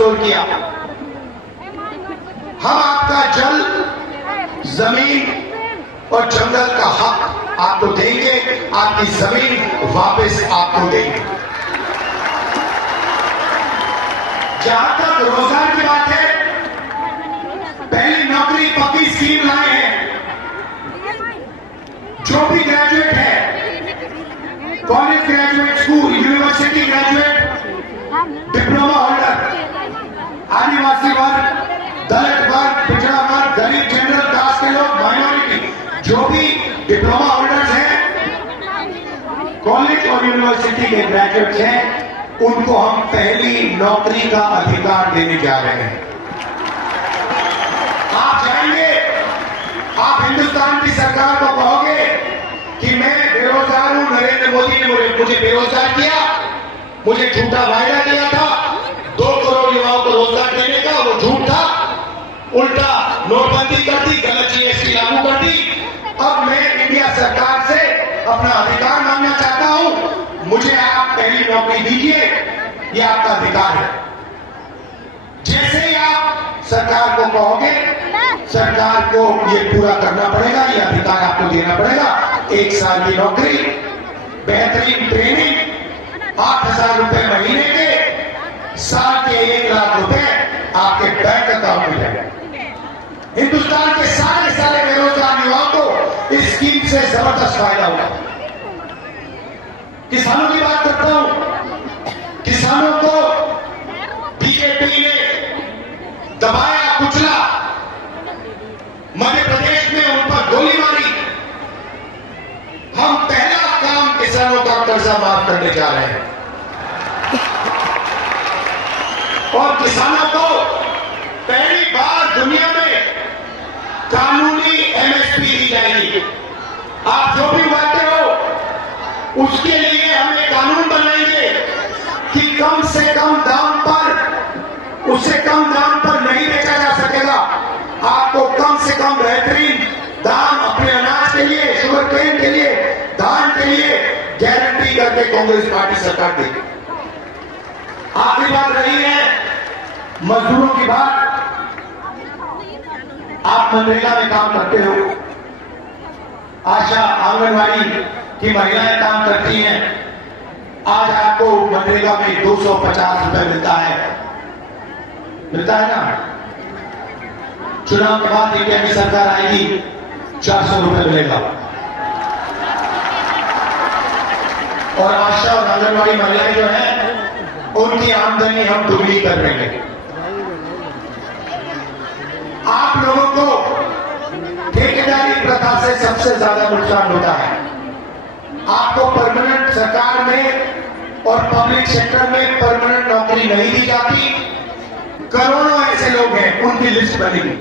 मंजूर किया। हम आपका जल, जमीन और जंगल का हक आपको देंगे, आपकी जमीन वापस आपको देंगे। जहां तक रोजगार की बात है, पहली नौकरी पक्की स्कीम लाए हैं। जो भी ग्रेजुएट है, college graduate, school university graduate, diploma holder, आदिवासी वर्ग, दलित वर्ग, पिछड़ा वर्ग, गरीब, जनरल कास्ट के लोग, माइनॉरिटी, जो भी डिप्लोमा होल्डर्स हैं, कॉलेज और यूनिवर्सिटी के ग्रेजुएट्स हैं, उनको हम पहली नौकरी का अधिकार देने जा रहे हैं। आप जाएंगे, आप हिंदुस्तान की सरकार को कहोगे कि मैं बेरोजगार हूं, नरेंद्र मोदी ने मुझे बेरोजगार किया, मुझे झूठा वायदा दिया था 2 करोड़ युवाओं को रोजगार देने का, वो झूठ था, उल्टा नोटबंदी कर दी, गलत जीएसटी लागू कर दी। अब मैं इंडिया सरकार से अपना अधिकार मांगना चाहता हूं, मुझे आप पहली नौकरी दीजिए, ये आपका अधिकार है। जैसे ही आप सरकार को कहोगे, सरकार को ये पूरा करना पड़ेगा, ये अधिकार आपको देना पड़ेगा। 1 साल की नौकरी, बेहतरीन ट्रेनिंग, 8,000 रुपए महीने के, साल के 1 लाख रुपए आपके बैंक अकाउंट में जाएगा। हिंदुस्तान के सारे बेरोजगार युवाओं को इस स्कीम से जबरदस्त फायदा होगा। किसानों की बात करता हूं, किसानों को बीजेपी ने दबाया, कुचला, मध्य प्रदेश में उन पर गोली मारी। हम पहला काम किसानों का कर्जा माफ करने जा रहे हैं और किसानों को पहली बार दुनिया में कानूनी एमएसपी दी जाएगी। आप जो भी बातें हो, उसके लिए हम एक कानून बनाएंगे कि कम से कम दाम पर, उससे कम दाम पर नहीं बेचा जा सकेगा। आपको कम से कम बेहतरीन दाम अपने अनाज के लिए, शुगर केन के लिए, धान के लिए गारंटी करके कांग्रेस पार्टी सरकार देगी। आखिरी बात रही है मजदूरों की बात। आप मनरेगा में काम करते हो, आशा आंगनवाड़ी की महिलाएं काम करती हैं। आज आपको मनरेगा में 250 रुपए मिलता है ना? चुनाव के बाद इंडिया की सरकार आएगी, 400 रुपए मिलेगा। और आशा और आंगनवाड़ी महिलाएं जो हैं, उनकी आमदनी हम दुगनी कर देंगे। आप लोगों को ठेकेदारी प्रथा से सबसे ज्यादा नुकसान होता है। आपको परमानेंट सरकार में और पब्लिक सेक्टर में परमानेंट नौकरी नहीं दी जाती। करोड़ों ऐसे लोग हैं, उनकी लिस्ट बनेगी,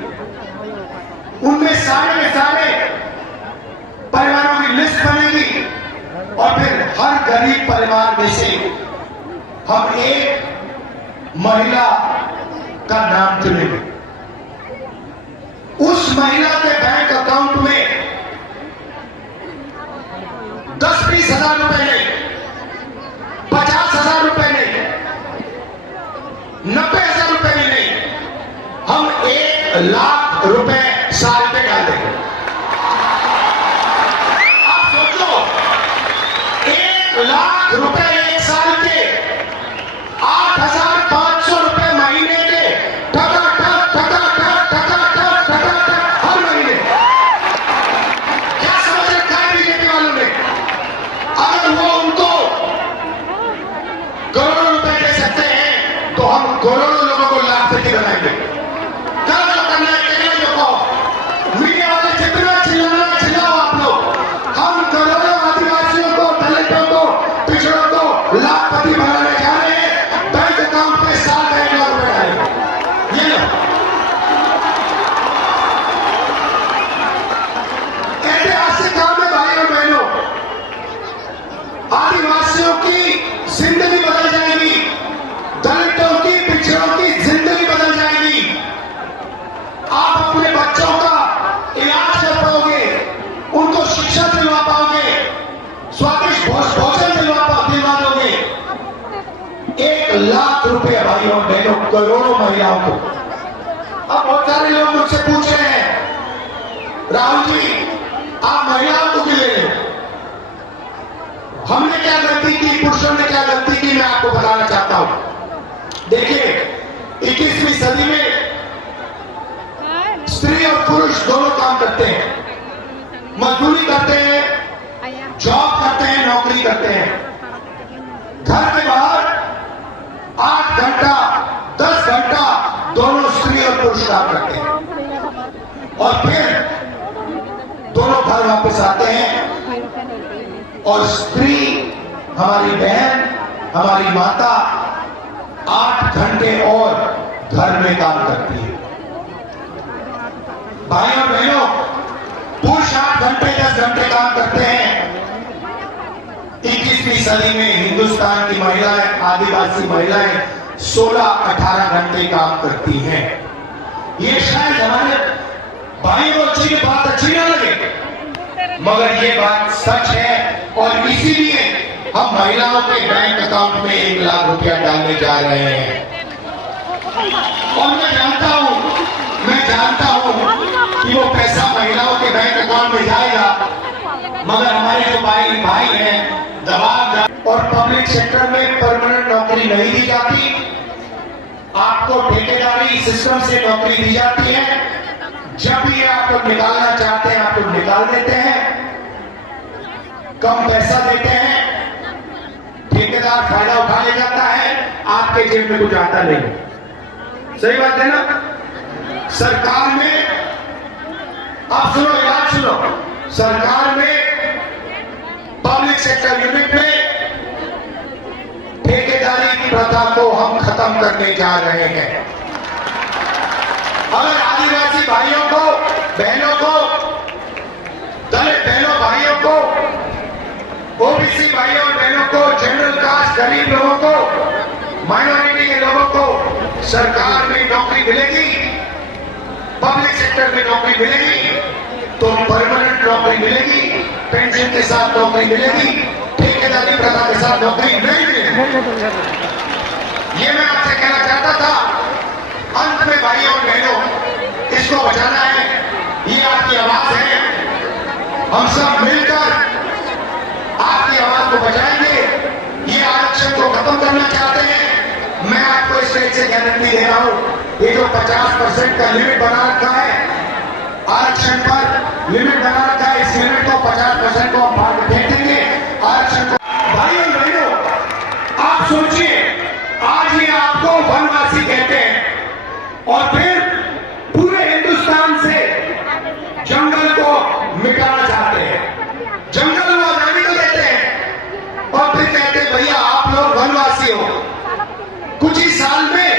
उनमें सारे के सारे परिवारों की लिस्ट बनेगी और फिर हर गरीब परिवार में से हम एक महिला का नाम चुनेंगे। उस महिला के बैंक अकाउंट में 10-20 हजार रुपए नहीं, 50,000 रुपए नहीं, 90,000 रुपए भी नहीं, हम 1 लाख रुपए साल पे डाल देंगे। आप सोचो, 1 लाख रुपए 1 साल के, 8,500 रुपए महीने के, टका टक टका टक टका टक टका टक हर महीने। क्या समझ रखा है बीजेपी वालों ने? अगर वो उनको करोड़ों रुपए दे सकते हैं, तो हम करोड़ों लोगों को लाखपति बनाएंगे। कल जो करना है, जो कहो, करोड़ों महिलाओं को। अब बहुत सारे लोग मुझसे पूछ रहे हैं, राहुल जी आप महिलाओं को क्यों ले रहे हो? हमने क्या गलती की, पुरुषों ने क्या गलती की, मैं आपको बताना चाहता हूं। देखिए 21वीं सदी में स्त्री और पुरुष दोनों काम करते हैं, मजदूरी करते हैं, जॉब करते हैं, नौकरी करते हैं। घर के बाहर 8 घंटा 10 घंटा दोनों स्त्री और पुरुष काम करते हैं और फिर दोनों घर वापस आते हैं और स्त्री हमारी बहन हमारी माता 8 घंटे और घर में काम करती है। भाइयों बहनों, पुरुष 8 घंटे 10 घंटे काम करते हैं। 21वीं सदी में हिंदुस्तान की महिलाएं, आदिवासी महिलाएं 16-18 घंटे काम करती हैं। ये शायद हमारे भाइयों को बात अच्छी ना लगे, मगर ये बात सच है और इसीलिए हम महिलाओं के बैंक अकाउंट में 1 लाख रुपया डालने जा रहे हैं। और मैं जानता हूं कि वो पैसा महिलाओं के बैंक अकाउंट में जाएगा, मगर हमारे जो भाई हैं दबाव और पब्लिक सेक्टर में परमानेंट नौकरी नहीं दी जाती, आपको ठेकेदारी सिस्टम से नौकरी दी जाती है। जब भी आपको निकालना चाहते हैं आपको निकाल देते हैं, कम पैसा देते हैं, ठेकेदार फायदा उठा ले जाता है, आपके जेब में कुछ आता नहीं। सही बात है ना? सरकार में आप सुनो, याद सुनो, सरकार में पब्लिक सेक्टर यूनिट में ठेकेदारी प्रथा को हम खत्म करने जा रहे हैं। अगर आदिवासी भाइयों को, बहनों को, दलित बहनों भाइयों को, ओबीसी भाइयों और बहनों को, जनरल कास्ट गरीब लोगों को, माइनॉरिटी के लोगों को सरकार में नौकरी मिलेगी, पब्लिक सेक्टर में नौकरी मिलेगी, तो परमानेंट नौकरी मिलेगी, पेंशन के साथ नौकरी मिलेगी, ठेकेदारी प्रथा के साथ नौकरी नहीं मिलेगी। ये मैं आपसे कहना चाहता था। अंत में भाइयों और बहनों, इसको बचाना है, ये आपकी आवाज है, हम सब मिलकर आपकी आवाज को बचाएंगे। ये आरक्षण को खत्म करना चाहते हैं। मैं आपको इस स्टेज से गारंटी दे रहा हूं, ये जो 50% का लिमिट बना रखा है, आरक्षण पर लिमिट बना रखा है, इस लिमिट को 50% को हम बाहर फेंक देंगे। आरक्षण को भाइयों और बहनों, आप सोचिए, आज ये आपको वनवासी कहते हैं और फिर पूरे हिंदुस्तान से जंगल को मिटाना चाहते हैं, जंगल को आजादी को देते हैं और फिर कहते हैं भैया आप लोग वनवासी हो। कुछ ही साल में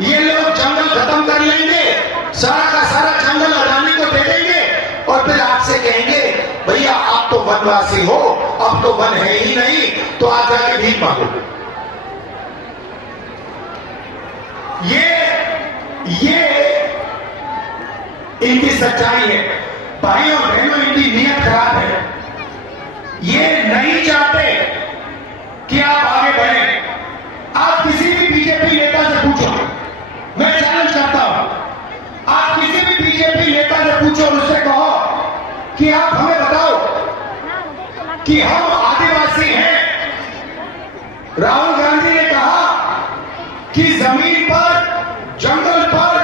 ये लोग जंगल खत्म कर लेंगे, सारा का सारा जंगल अडानी को दे देंगे और फिर आपसे कहेंगे भैया आप तो वनवासी हो, अब तो वन है ही नहीं, तो आप जाके भीख मांगो। ये इनकी सच्चाई है। भाइयों और बहनों, इनकी नीयत खराब है। ये नहीं चाहते कि आप आगे बढ़ें। आप किसी भी बीजेपी नेता से पूछो, मैं चैलेंज करता हूं, आप किसी भी बीजेपी नेता से पूछो, उससे कहो कि आप हमें बताओ कि हम आदिवासी हैं। राहुल गांधी ने कहा कि जमीन पर, जंगल पर,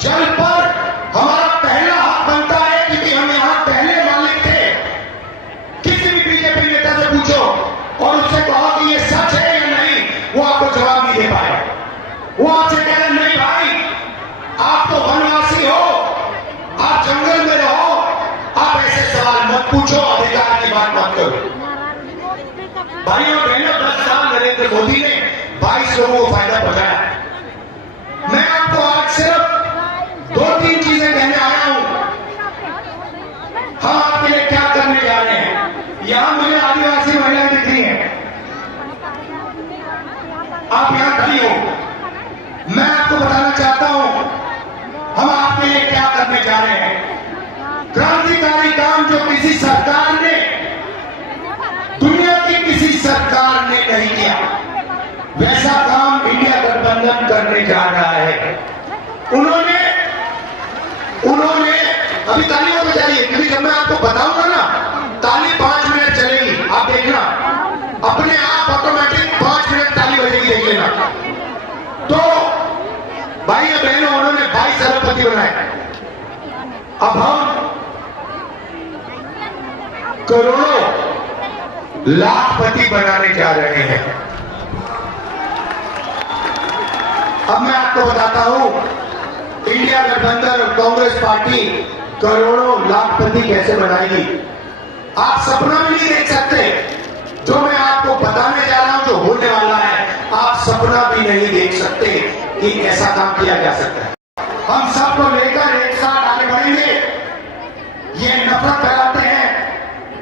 जल पर हमारा पहला हक बनता है क्योंकि हम यहां पहले मालिक थे। किसी भी बीजेपी नेता से पूछो और उससे कहो कि ये सच है या नहीं, वो आपको जवाब नहीं दे पाए। वो आपसे कह रहे नहीं भाई, आप तो वनवासी हो, आप जंगल में रहो, आप ऐसे सवाल मत पूछो, अधिकार की बात मत करो। भाइयों बहनों, 10 साल नरेंद्र मोदी ने 22 लोगों को फायदा पहुंचाया। मैं आपको आज सिर्फ 2-3 चीजें कहने आया हूं। हम आपके लिए क्या करने जा रहे हैं। यहां मुझे आदिवासी महिलाएं दिख रही हैं, आप यहां खड़ी हो। मैं आपको बताना चाहता हूं हम आपके लिए क्या करने जा रहे हैं। क्रांतिकारी काम जो किसी सरकार ने, दुनिया की किसी सरकार ने नहीं किया, वैसा काम इंडिया गठबंधन करने जा रहा है। उन्होंने अभी तालियों में जाइए, क्योंकि जब मैं आपको बताऊंगा ना ताली 5 मिनट चलेगी, आप देखना अपने आप ऑटोमेटिक 5 मिनट ताली बजेगी, देख लेना। तो भाई और बहनों, उन्होंने 22 अरबपति बनाए, अब हम करोड़ों लाखपति बनाने जा रहे हैं। अब मैं आपको बताता हूं इंडिया गठबंधन और कांग्रेस पार्टी करोड़ों लाखपति कैसे बनाएगी। आप सपना भी नहीं देख सकते, जो मैं आपको बताने जा रहा हूं जो होने वाला है, आप सपना भी नहीं देख सकते कि ऐसा काम किया जा सकता है। हम सबको लेकर एक साथ आगे बढ़ेंगे। ये नफरत फैलाते हैं,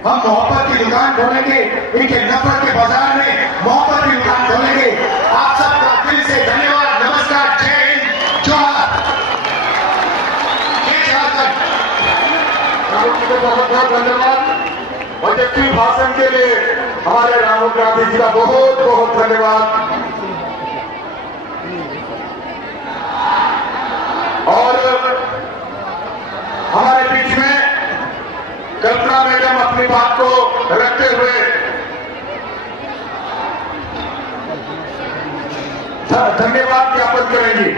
हम मोहब्बत की दुकान खोलेंगे, इनके नफरत के बाजार में मोहब्बत की दुकान खोलेंगे। आप सबका दिल से धन्यवाद, नमस्कार, जय हिंद, जोहार। बहुत बहुत धन्यवाद। ओजस्वी भाषण के लिए हमारे राहुल गांधी जी का बहुत बहुत धन्यवाद। और हमारे बीच में कल्पना मैडम अपनी बात को रखते हुए धन्यवाद ज्ञापन करेंगी।